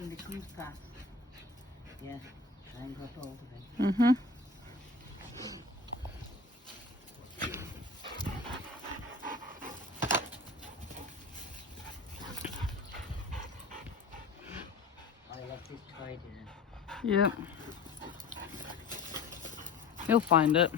when it comes back. Yeah, try and got hold of it. Mm-hmm. I left this tied in. Yep. He'll find it.